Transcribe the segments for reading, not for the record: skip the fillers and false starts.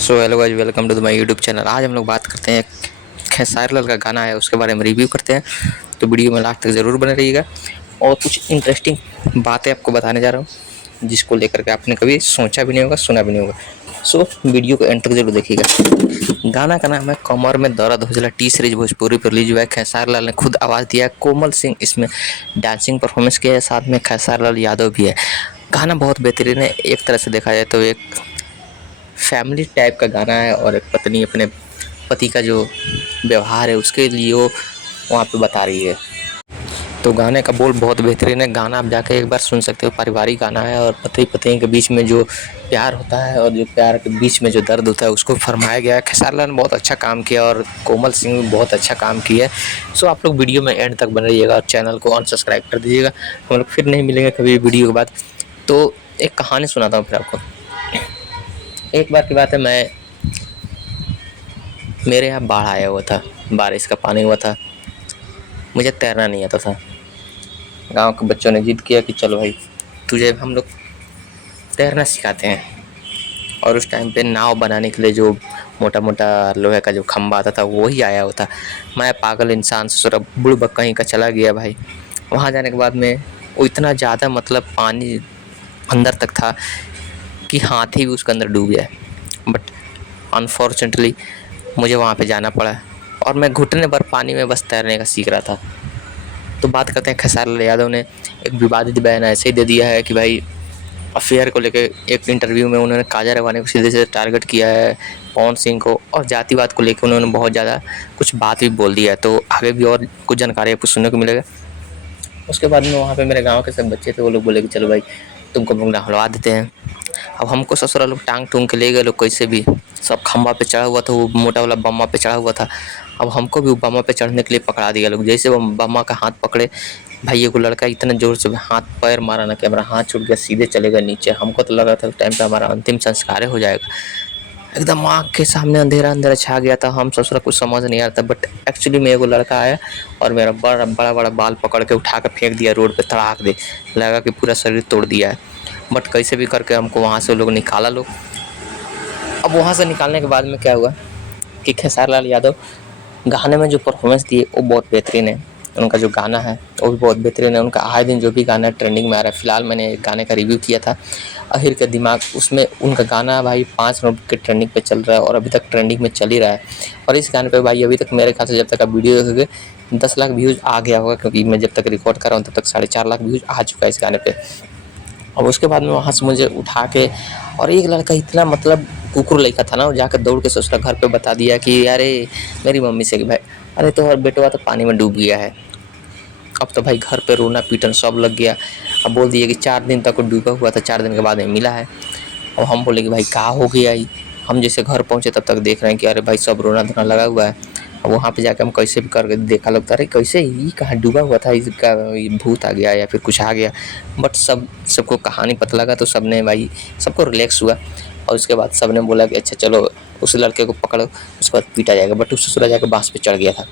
So hello guys, welcome to my YouTube channel. आज हम लोग बात करते हैं खेसारी लाल का गाना है, उसके बारे में रिव्यू करते हैं। तो वीडियो में लास्ट तक ज़रूर बने रहिएगा और कुछ इंटरेस्टिंग बातें आपको बताने जा रहा हूँ जिसको लेकर के आपने कभी सोचा भी नहीं होगा, सुना भी नहीं होगा। सो वीडियो को एंड तक जरूर देखिएगा। गाना का नाम है कमर में दर्द हो जला। टी सीरीज भोजपुरी पर रिलीज हुआ है। खेसारी लाल ने खुद आवाज़ दिया है। कोमल सिंह इसमें डांसिंग परफॉर्मेंस किया है, साथ में खेसारी लाल यादव भी है। गाना बहुत बेहतरीन है। एक तरह से देखा जाए तो एक फैमिली टाइप का गाना है और एक पत्नी अपने पति का जो व्यवहार है उसके लिए वो वहाँ पे बता रही है। तो गाने का बोल बहुत बेहतरीन है। गाना आप जाके एक बार सुन सकते हो। पारिवारिक गाना है और पति पत्नी के बीच में जो प्यार होता है और जो प्यार के बीच में जो दर्द होता है उसको फरमाया गया है। खेसारी लाल ने बहुत अच्छा काम किया और कोमल सिंह भी बहुत अच्छा काम किया है। सो आप लोग वीडियो में एंड तक बने रहिएगा और चैनल को अनसब्सक्राइब कर दीजिएगा। हम लोग फिर नहीं मिलेंगे कभी वीडियो के बाद। तो एक कहानी सुनाता हूँ फिर आपको। एक बार की बात है, मेरे यहाँ बाढ़ आया हुआ था, बारिश का पानी हुआ था। मुझे तैरना नहीं आता था। गांव के बच्चों ने जिद किया कि चलो भाई तुझे हम लोग तैरना सिखाते हैं। और उस टाइम पे नाव बनाने के लिए जो मोटा मोटा लोहे का जो खंभा आता था वही आया हुआ था। मैं पागल इंसान से सोचा बुड़बक कहीं का चला गया भाई। वहाँ जाने के बाद में वो इतना ज़्यादा मतलब पानी अंदर तक था कि हाथी भी उसके अंदर डूब गया। बट अनफॉर्चुनेटली मुझे वहाँ पे जाना पड़ा और मैं घुटने भर पानी में बस तैरने का सीख रहा था। तो बात करते हैं खेसारी लाल यादव ने एक विवादित बयान ऐसे ही दे दिया है कि भाई अफेयर को लेकर एक इंटरव्यू में उन्होंने काजल राघवानी को सीधे से टारगेट किया है, पवन सिंह को, और जातिवाद को लेकर उन्होंने बहुत ज़्यादा कुछ बात भी बोल दिया है। तो आगे भी और कुछ जानकारी आपको सुनने को मिलेगा। उसके बाद में वहाँ पे मेरे गाँव के सब बच्चे थे, वो लोग बोले कि चलो भाई तुमको हम नहलवा देते हैं। अब हमको ससुराल लोग टांग टूंग के ले गए लोग कैसे भी। सब खंभा पे चढ़ा हुआ था, वो मोटा वाला बम्मा पे चढ़ा हुआ था। अब हमको भी वो बम्मा पे चढ़ने के लिए पकड़ा दिया लोग। जैसे वो बम्मा का हाथ पकड़े भाई, एगो लड़का इतना ज़ोर से हाथ पैर मारा ना कि हमारा हाथ छूट गया, सीधे चले गए नीचे। हमको तो लगा था उस टाइम पे हमारा अंतिम संस्कार हो जाएगा। एकदम आँख के सामने अंधेरा अंधेरा छा गया था। हम ससुरा कुछ समझ नहीं आ रहा था। बट एक्चुअली में एगो लड़का आया और मेरा बड़ा बड़ा बड़ा बाल पकड़ के उठा कर फेंक दिया रोड पे, तड़ाक दे। लगा कि पूरा शरीर तोड़ दिया है। बट कैसे भी करके हमको वहाँ से लोग निकाला लोग। अब वहाँ से निकालने के बाद में क्या हुआ कि खेसारी लाल यादव गाने में जो परफॉर्मेंस दिए वो बहुत बेहतरीन है। उनका जो गाना है वो भी बहुत बेहतरीन है। उनका आए दिन जो भी गाना ट्रेंडिंग में आ रहा है, फिलहाल मैंने एक गाने का रिव्यू किया था अहिर के दिमाग, उसमें उनका गाना भाई 5 मिनट के ट्रेंडिंग पे चल रहा है और अभी तक ट्रेंडिंग में चल ही रहा है। और इस गाने पे भाई अभी तक मेरे ख्याल से जब तक आप वीडियो देखोगे 10 लाख व्यूज़ आ गया होगा, क्योंकि मैं जब तक रिकॉर्ड कर रहा हूँ तब तक 4.5 लाख व्यूज़ आ चुका है इस गाने पे। और उसके बाद में वहाँ से मुझे उठा के और एक लड़का इतना मतलब कुकुर लड़का था ना, वो जाकर दौड़ के ससुरा घर पे बता दिया कि अरे मेरी मम्मी से कि भाई अरे तो बेटवा तो पानी में डूब गया है। अब तो भाई घर पे रोना पीटन सब लग गया। अब बोल दिया कि 4 दिन तक वो डूबा हुआ था, 4 दिन के बाद में मिला है। अब हम बोले कि भाई क्या हो गया ही। हम जैसे घर पहुँचे तब तक देख रहे हैं कि अरे भाई सब रोना धोना लगा हुआ है। अब वहाँ पे जाकर हम कैसे भी करके देखा, लगता अरे कैसे ये कहाँ डूबा हुआ था, इसका भूत आ गया या फिर कुछ आ गया। बट सबको कहानी पता लगा तो सबने भाई सबको रिलैक्स हुआ। और उसके बाद सबने बोला कि अच्छा चलो उस लड़के को पकड़ो, उसके बाद पीटा जाएगा। बट उस ससुरा जाकर बांस पे चढ़ गया था।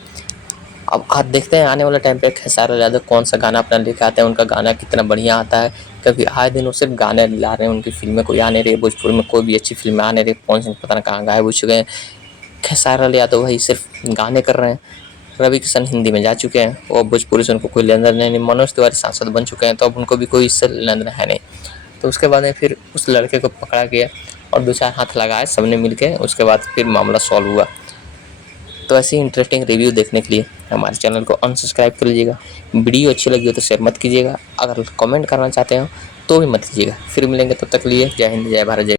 अब आज देखते हैं आने वाले टाइम पे खेसारी लाल यादव कौन सा गाना अपना लेके आते हैं, उनका गाना कितना बढ़िया आता है। क्योंकि आए दिन वो सिर्फ गाने ला रहे हैं, उनकी फिल्में कोई आ नहीं रही। भोजपुर में कोई भी अच्छी फिल्में आ नहीं रही। कौन सी पता नहीं कहाँ गायब हो चुके हैं। खेसारी लाल यादव भाई सिर्फ गाने कर रहे हैं। रवि किशन हिंदी में जा चुके हैं और भोजपुरी से उनको कोई लेना देना नहीं। मनोज तिवारी सांसद बन चुके हैं तो अब उनको भी कोई इससे लेना देना है नहीं। तो उसके बाद में फिर उस लड़के को पकड़ा गया और 2-4 हाथ लगाए सबने मिलके। उसके बाद फिर मामला सॉल्व हुआ। तो ऐसी इंटरेस्टिंग रिव्यू देखने के लिए हमारे चैनल को अनसब्सक्राइब कर लीजिएगा। वीडियो अच्छी लगी हो तो शेयर मत कीजिएगा। अगर कमेंट करना चाहते हो तो भी मत कीजिएगा। फिर मिलेंगे, तब तक लिए जय हिंद, जय भारत, जय।